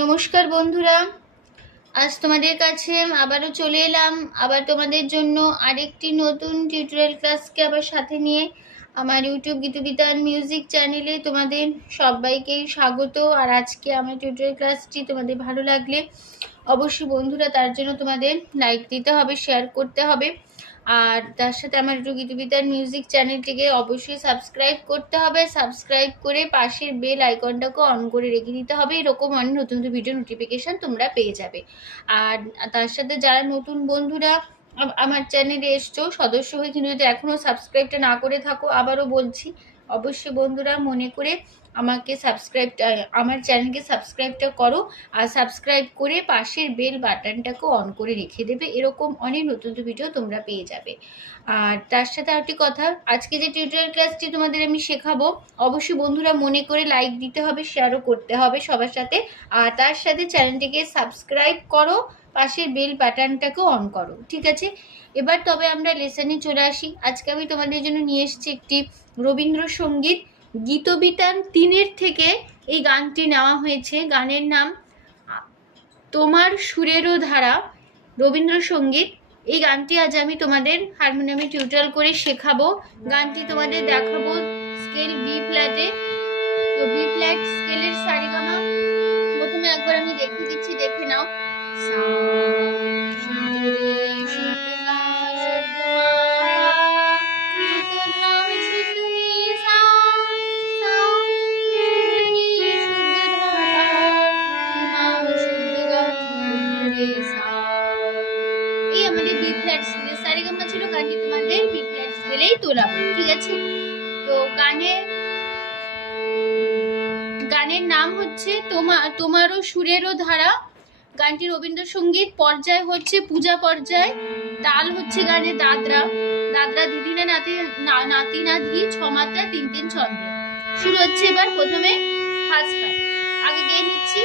নমস্কার বন্ধুরা, আজ তোমাদের কাছে আবারও চলে এলাম। আবার তোমাদের জন্য আরেকটি নতুন টিউটোরিয়াল ক্লাসকে আবার সাথে নিয়ে আমার ইউটিউব গীতবিতান মিউজিক চ্যানেলে তোমাদের সবাইকেই স্বাগত। আর আজকে আমার টিউটোরিয়াল ক্লাসটি তোমাদের ভালো লাগলে অবশ্যই বন্ধুরা তার জন্য তোমাদের লাইক দিতে হবে, শেয়ার করতে হবে। আর তার সাথে আমার একটু গীতবিতান মিউজিক চ্যানেলটিকে অবশ্যই সাবস্ক্রাইব করতে হবে। সাবস্ক্রাইব করে পাশের বেল আইকনটাকে অন করে রেখে দিতে হবে। এরকম অনেক নতুন নতুন ভিডিও নোটিফিকেশান তোমরা পেয়ে যাবে। আর তার সাথে যারা নতুন বন্ধুরা আমার চ্যানেলে এসছো সদস্য হয়ে, কিন্তু যদি এখনও সাবস্ক্রাইবটা না করে থাকো, আবারও বলছি অবশ্যই বন্ধুরা মনে করে আমাকে আমার চ্যানেলকে সাবস্ক্রাইবটা করো। আর সাবস্ক্রাইব করে পাশের বেল বাটনটাকে অন করে রেখে দেবে। এরকম অনেক নতুন নতুন ভিডিও তোমরা পেয়ে যাবে। আর তার সাথে আরেকটি কথা, আজকে যে টিউটোরিয়াল ক্লাসটি তোমাদের আমি শেখাবো, অবশ্যই বন্ধুরা মনে করে লাইক দিতে হবে, শেয়ারও করতে হবে সবার সাথে। আর তার সাথে চ্যানেলটিকে সাবস্ক্রাইব করো, পাশের বেল বাটনটাকেও অন করো, ঠিক আছে? এবার তবে আমরা লেসনে চলে আসি। আজকে আমি তোমাদের জন্য নিয়ে এসেছি একটি রবীন্দ্রসঙ্গীত, গীতবিতান 3 থেকে এই গানটি নেওয়া হয়েছে। গানের নাম তোমার সুরেরও ধারা, রবীন্দ্রসঙ্গীত। এই গানটি আজ আমি তোমাদের হারমোনিয়ামে টিউটোরিয়াল করে শেখাবো। গানটি তোমাদের দেখাবো স্কেল বি ফ্ল্যাটে। তো বি ফ্ল্যাট স্কেলের সারেগামা প্রথমে একবার আমি দেখিয়ে দিচ্ছি, দেখে নাও। এই আমাদের বি ফ্ল্যাট স্কেলের সারেগামা ছিল। গানটি তোমাদের বি ফ্ল্যাট স্কেলেই তোলা হবে, ঠিক আছে? তো গানের নাম হচ্ছে তোমারও সুরেরও ধারা। গানটি রবীন্দ্রসঙ্গীত। পর্যায় হচ্ছে পূজা পর্যায়। তাল হচ্ছে গানে দাদরা দিদি না নাতি না ধি, ছমাত্রা 3-3 ছন্দে। শুরু হচ্ছে এবার প্রথমে ফার্স্ট পার্ট। আগে গেয়ে নিচ্ছি।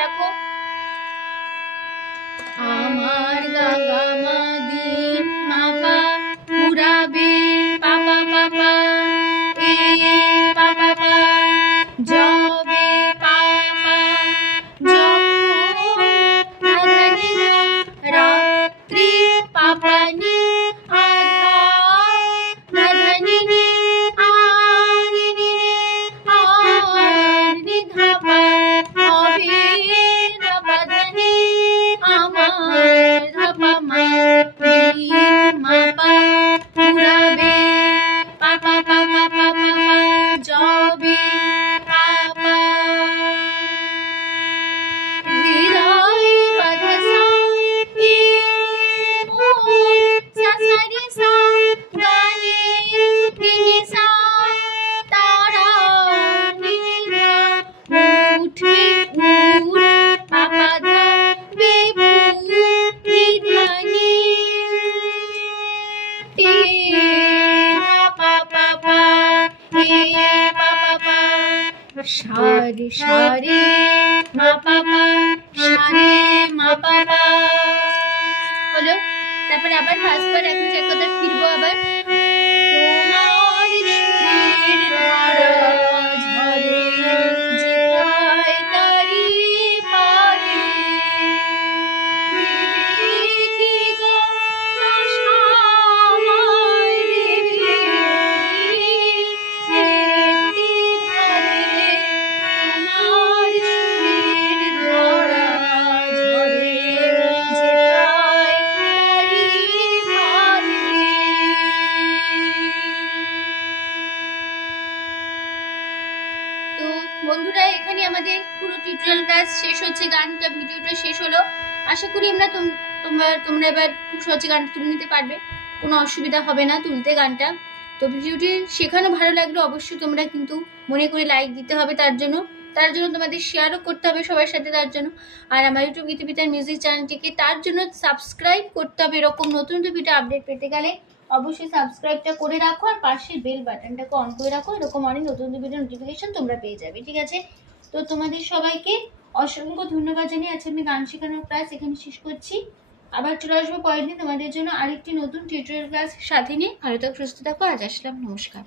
দেখো আমার গাগা মাদিন মাপা পুরাবে পাপা পাপা এ পাপা পা জবে পাপা যখন রাত্রি পাপানি আধা ধানি সারে সারে মা পাপা সারে মা পাপা হলো। তারপরে আবার ফার্স্টবার এখন যে কথা ফিরবো আবার তোমার সুরের ধারা ঝরে যেথায় তারি পারে বিবেকি গঙ্গা সামায় দেবী বন্ধুরা, এখানে আমাদের পুরো টিউটোরিয়াল ক্লাস শেষ হচ্ছে, গানটা ভিডিওটা শেষ হলো। আশা করি তোমরা এবার খুব সহজে গানটা তুলে নিতে পারবে, কোনো অসুবিধা হবে না তুলতে গানটা। তো ভিডিওটি শেখানো ভালো লাগলে অবশ্যই তোমরা কিন্তু মনে করে লাইক দিতে হবে, তার জন্য তোমাদের শেয়ারও করতে হবে সবার সাথে তার জন্য। আর আমার ইউটিউব গীতবিতান মিউজিক চ্যানেলটিকে তার জন্য সাবস্ক্রাইব করতে হবে। এরকম নতুন ভিডিও আপডেট পেতে গেলে অবশ্যই সাবস্ক্রাইবটা করে রাখো আর পাশের বেল বাটনটাকে অন করে রাখো, এরকম অনেক নতুন ভিডিও নোটিফিকেশন তোমরা পেয়ে যাবে, ঠিক আছে? তো তোমাদের সবাইকে অসংখ্য ধন্যবাদ জানিয়ে আজকে আমি গান শেখানোর ক্লাস এখানে শেষ করছি। আবার চলে আসবো পরের দিন তোমাদের জন্য আরেকটি নতুন টিউটোরিয়াল ক্লাস সাথে নিয়ে। ভালো থাকো, সুস্থ থাকো, আজ আসলাম, নমস্কার।